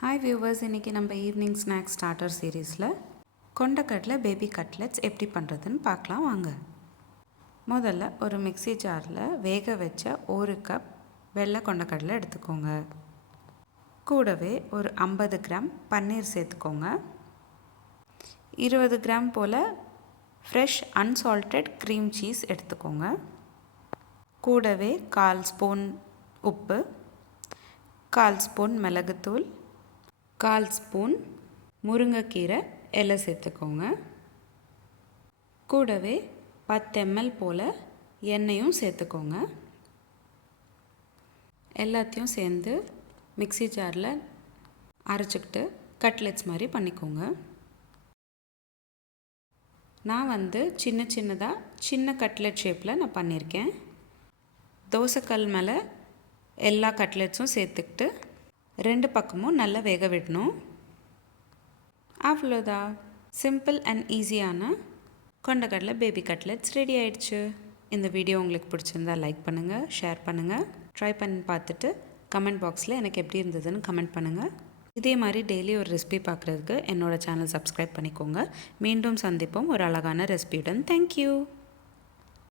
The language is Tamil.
ஹாய் வியூவர்ஸ், இன்றைக்கி நம்ம ஈவினிங் ஸ்நாக்ஸ் ஸ்டார்டர் சீரீஸில் கொண்டக்கடலை பேபி கட்லெட்ஸ் எப்படி பண்ணுறதுன்னு பார்க்கலாம் வாங்க. முதல்ல ஒரு மிக்ஸி ஜாரில் வேக வச்ச 1 கப் வெள்ளை கொண்டக்கடலை எடுத்துக்கோங்க. கூடவே ஒரு 50 கிராம் பன்னீர் சேர்த்துக்கோங்க. 20 கிராம் போல் ஃப்ரெஷ் அன்சால்டட் க்ரீம் சீஸ் எடுத்துக்கோங்க. கூடவே 1/4 ஸ்பூன் உப்பு, 1/4 ஸ்பூன் மிளகுத்தூள், 1/4 ஸ்பூன் முருங்கைக்கீரை இலை சேர்த்துக்கோங்க. கூடவே 10 ml போல் எண்ணெயும் சேர்த்துக்கோங்க. எல்லாத்தையும் சேர்ந்து மிக்ஸி ஜாரில் அரைச்சிக்கிட்டு கட்லெட்ஸ் மாதிரி பண்ணிக்கோங்க. நான் சின்ன கட்லெட் ஷேப்பில் நான் பண்ணியிருக்கேன். தோசைக்கல் மேலே எல்லா கட்லெட்ஸும் சேர்த்துக்கிட்டு 2 பக்கமும் நல்லா வேக விடணும். அவ்வளோதான், சிம்பிள் அண்ட் ஈஸியான கொண்டக்கடலை பேபி கட்லெட்ஸ் ரெடி ஆயிடுச்சு. இந்த வீடியோ உங்களுக்கு பிடிச்சிருந்தா லைக் பண்ணுங்கள், ஷேர் பண்ணுங்கள், ட்ரை பண்ணி பார்த்துட்டு கமெண்ட் பாக்ஸில் எனக்கு எப்படி இருந்ததுன்னு கமெண்ட் பண்ணுங்கள். இதே மாதிரி டெய்லி ஒரு ரெசிபி பார்க்குறதுக்கு என்னோடய சேனல் சப்ஸ்கிரைப் பண்ணிக்கோங்க. மீண்டும் சந்திப்போம் ஒரு அழகான ரெசிபியுடன். தேங்க்யூ.